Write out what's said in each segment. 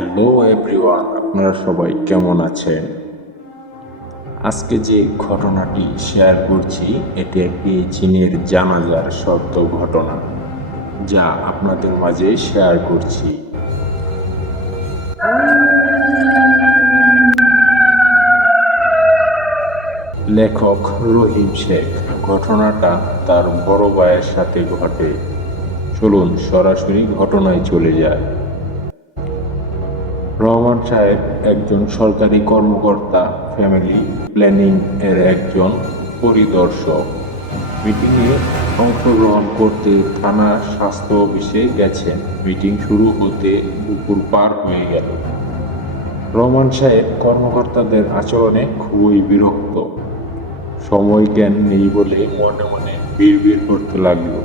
Hello everyone, আপনারা সবাই কেমন আছেন? আজকে যে ঘটনাটি শেয়ার করছি এটি একটি চীনের জানাজার সত্য ঘটনা, যা আপনাদের মাঝে শেয়ার করছি। লেখক রহিম শেখ। ঘটনাটা তার বড় ভাইয়ের সাথে ঘটে। চলুন সরাসরি ঘটনায় চলে যায়। রহমান সাহেব একজন সরকারি কর্মকর্তা, ফ্যামিলি প্ল্যানিং এর একজন পরিদর্শক। মিটিংয়ে অংশগ্রহণ করতে থানা স্বাস্থ্য অফিসে গেছেন। মিটিং শুরু হতে দুপুর পার হয়ে গেল। রহমান সাহেব কর্মকর্তাদের আচরণে খুবই বিরক্ত। সময় জ্ঞান নেই বলে মনে মনে বিড়বিড় করতে লাগলো।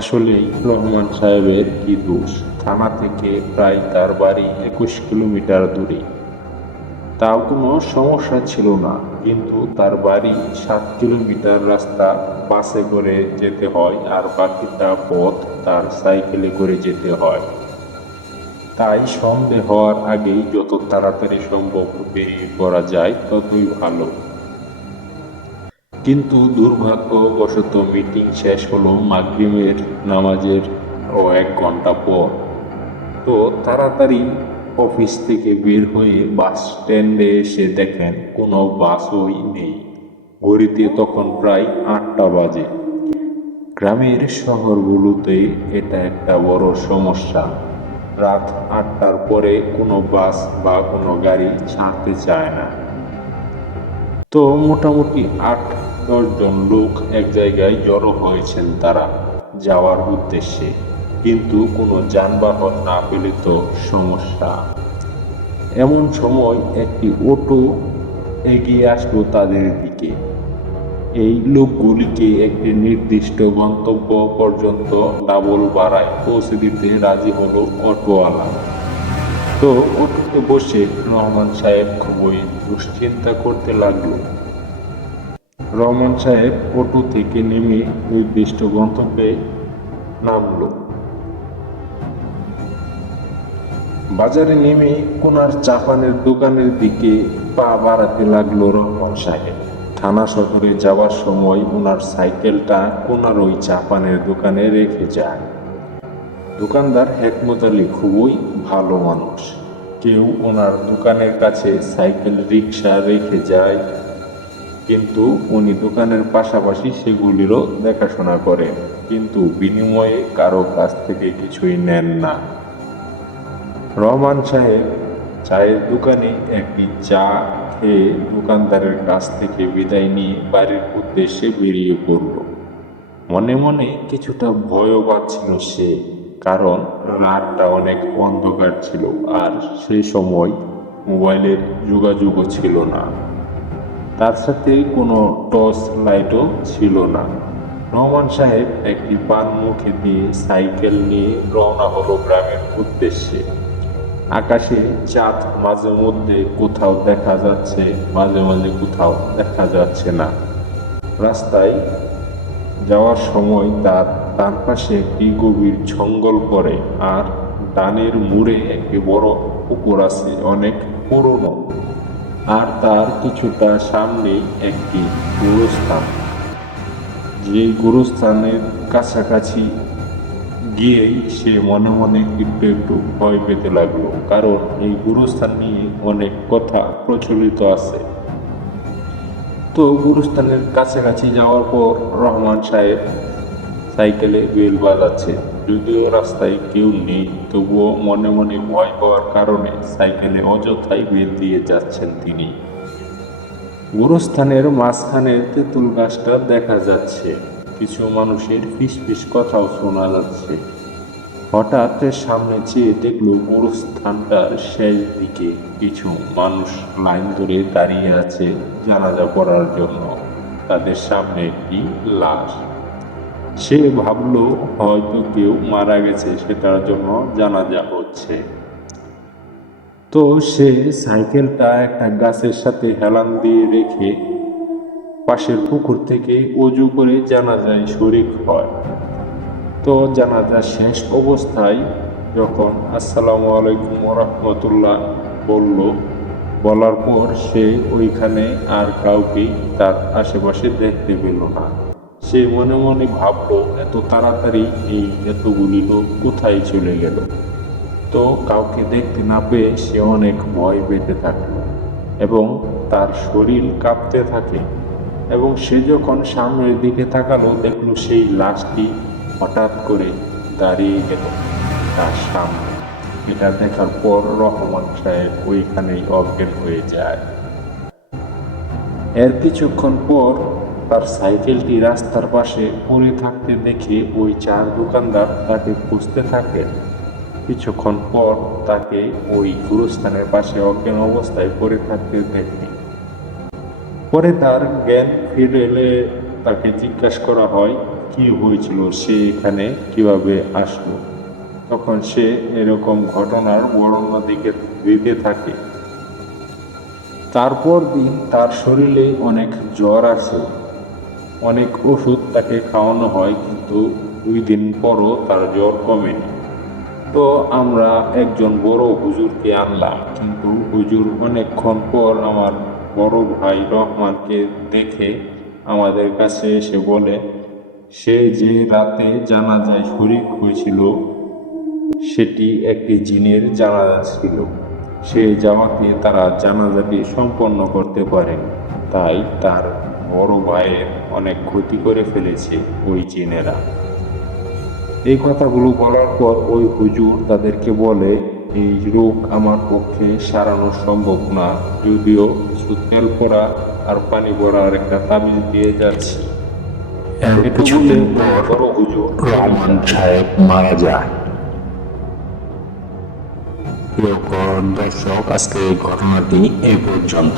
আসলেই রহমান সাহেবের কি দোষ? থানা থেকে প্রায় তার বাড়ি 21 কিলোমিটার দূরে। তাও কোনো সমস্যা ছিল না, কিন্তু তার বাড়ি 7 কিলোমিটার রাস্তা বাসে করে যেতে হয়, আর বাকিটা পথ তার সাইকেলে করে যেতে হয়। তাই সন্ধে হওয়ার আগেই যত তাড়াতাড়ি সম্ভব বেরিয়ে পড়া যায় ততই ভালো। কিন্তু দুর্ভাগ্যবশত মিটিং শেষ হলো মাগরিবের নামাজের 1 ঘন্টা পর। তো তাড়াতাড়ি অফিস থেকে বের হয়ে বাস স্ট্যান্ডে এসে দেখেন কোনো বাসই নেই। ঘড়িতে তখন প্রায় 8টা বাজে। গ্রামের শহরগুলোতে এটা একটা বড় সমস্যা। রাত 8টার পরে কোনো বাস বা কোনো গাড়ি ছাড়তে চায় না। তো মোটামুটি 8-10 জন লোক এক জায়গায় জড়ো হয়েছেন তারা যাওয়ার উদ্দেশ্যে, কিন্তু কোনো যানবাহন না পেলে তো সমস্যা। এমন সময় একটি অটো এগিয়ে আসলো তাদের দিকে। এই লোকগুলিকে একটি নির্দিষ্ট গন্তব্য পর্যন্ত ডাবল ভাড়ায় পৌঁছে দিতে রাজি হলো অটোওয়ালা। তো অটোতে বসে রহমান সাহেব খুবই দুশ্চিন্তা করতে লাগলো। রহমান সাহেব অটো থেকে নেমে নির্দিষ্ট গন্তব্যে নামলো। বাজারে নেমে কোনার চা পানের দোকানের দিকে পা বাড়াতে লাগলো রহমান সাহেব। থানা শহরে যাওয়ার সময় ওনার সাইকেলটা কোনার ওই চা পানের দোকানে রেখে যায়। দোকানদার হেকমত আলী খুবই ভালো মানুষ। কেউ ওনার দোকানের কাছে সাইকেল রিক্সা রেখে যায়, কিন্তু উনি দোকানের পাশাপাশি সেগুলিরও দেখাশোনা করেন, কিন্তু বিনিময়ে কারো কাছ থেকে কিছুই নেন না। রহমান সাহেব চায়ের দোকানে একটি চা খেয়ে দোকানদারের কাছ থেকে বিদায় নিয়ে বাড়ির উদ্দেশ্যে বেরিয়ে পড়ল। মনে মনে কিছুটা ভয়ও পাচ্ছিল সে, কারণ রাতটা অনেক অন্ধকার ছিল, আর সেই সময় মোবাইলের যোগাযোগও ছিল না। তার সাথে কোনো টর্চ লাইটও ছিল না। রহমান সাহেব একটি পান মুখে দিয়ে সাইকেল নিয়ে রওনা হলো গ্রামের উদ্দেশ্যে। আকাশে চাঁদ মাঝে মধ্যে কোথাও দেখা যাচ্ছে, মাঝে মাঝে কোথাও দেখা যাচ্ছে না। রাস্তায় যাওয়ার সময় তার ডান পাশে একটি গভীর জঙ্গল পড়ে, আর ডানের মুড়ে একটি বড় পুকুর আছে, অনেক পুরনো। আর তার কিছুটা সামনেই একটি গোরস্থান। যে গোরস্থানের কাছাকাছি গিয়েই সে মনে মনে একটু একটু ভয় পেতে লাগলো, কারণ এই গোরস্থান নিয়ে অনেক কথা প্রচলিত আছে। তো গোরস্থানের কাছাকাছি যাওয়ার পর রহমান সাহেব সাইকেলে বেল বাজাচ্ছে। যদিও রাস্তায় কেউ নেই, তবুও মনে মনে ভয় পাওয়ার কারণে সাইকেলে অযথাই বেল দিয়ে যাচ্ছেন তিনি। গোরস্থানের মাঝখানে তেঁতুল গাছটা দেখা যাচ্ছে। কিছু মানুষের ফিসফিস কথাও শোনা যাচ্ছে। হঠাৎ সামনে চেয়ে দেখল গোরস্থানটার শেষ দিকে কিছু মানুষ লাইন ধরে দাঁড়িয়ে আছে জানাজা পড়ার জন্য। তাদের সামনে একটি লাশ। সে ভাবল হয়তো কেউ মারা গেছে, সেটার জন্য জানাজা হচ্ছে। তো সে সাইকেলটা একটা গাছের সাথে হেলান দিয়ে রেখে পাশের পুকুর থেকে অজু করে জানাজায় শরীক হয়। তো জানাজা শেষ অবস্থায় যখন আসসালামু আলাইকুম রহমতুল্লাহ বলল, বলার পর সে ওইখানে আর কাউকে তার আশেপাশে দেখতে পেল না। সে মনে মনে ভাবলো, এত তাড়াতাড়ি এই এতগুলি লোক কোথায় চলে গেল। তো কাউকে দেখতে না পেয়ে সে অনেক ভয় পেতে থাকলো এবং তার শরীর কাঁপতে থাকে। এবং সে যখন সামনের দিকে তাকালো, দেখলো সেই লাশটি হঠাৎ করে দাঁড়িয়ে গেল তার সামনে। এটা দেখার পর রহমান সাহেব ওইখানেই অজ্ঞান হয়ে যায়। এর কিছুক্ষণ পর তার সাইকেলটি রাস্তার পাশে পড়ে থাকতে দেখে ওই চার দোকানদার তাকে খুঁজতে থাকেন। কিছুক্ষণ পর তাকে ওই গুরুস্থানের পাশে অজ্ঞান অবস্থায় পড়ে থাকতে দেখে। পরে তার জ্ঞান ফিরে এলে তাকে জিজ্ঞাসা করা হয় কি হয়েছিল, সে এখানে কিভাবে আসলো। তখন সে এরকম ঘটনার বর্ণনা দিতে থাকে। তারপর দিন তার শরীরে অনেক জ্বর আসে, অনেক ওষুধ তাকে খাওয়ানো হয়, কিন্তু 2 দিন পরও তার জ্বর কমেনি। তো আমরা একজন বড় হুজুরকে আনলাম, কিন্তু হুজুর অনেকক্ষণ পর আমার বড় ভাই রহমানকে দেখে আমাদের কাছে এসে বলে, সে যে রাতে জানাজায় শরীক হয়েছিল সেটি একটি জিনের জানাজা ছিল। সে যাওয়াকে তারা জানাজাটি সম্পন্ন করতে পারেন, তাই তার বড় ভাইয়ের অনেক ক্ষতি করে ফেলেছে ওই জিনেরা। এই কথাগুলো বলার পর ওই হুজুর তাদেরকে বলে, এই রোগ আমার পক্ষে সারানো সম্ভব না, যদিও কিছু তেল পড়া আর পানি পড়ার একটা তাবিজ দিয়ে যাচ্ছি। এর একটু কিছুদিন বলে পর বড় হুজুর রহমান সাহেব মারা যায়। প্রিয় দর্শক, আজকে এই ঘটনাটি এই পর্যন্ত।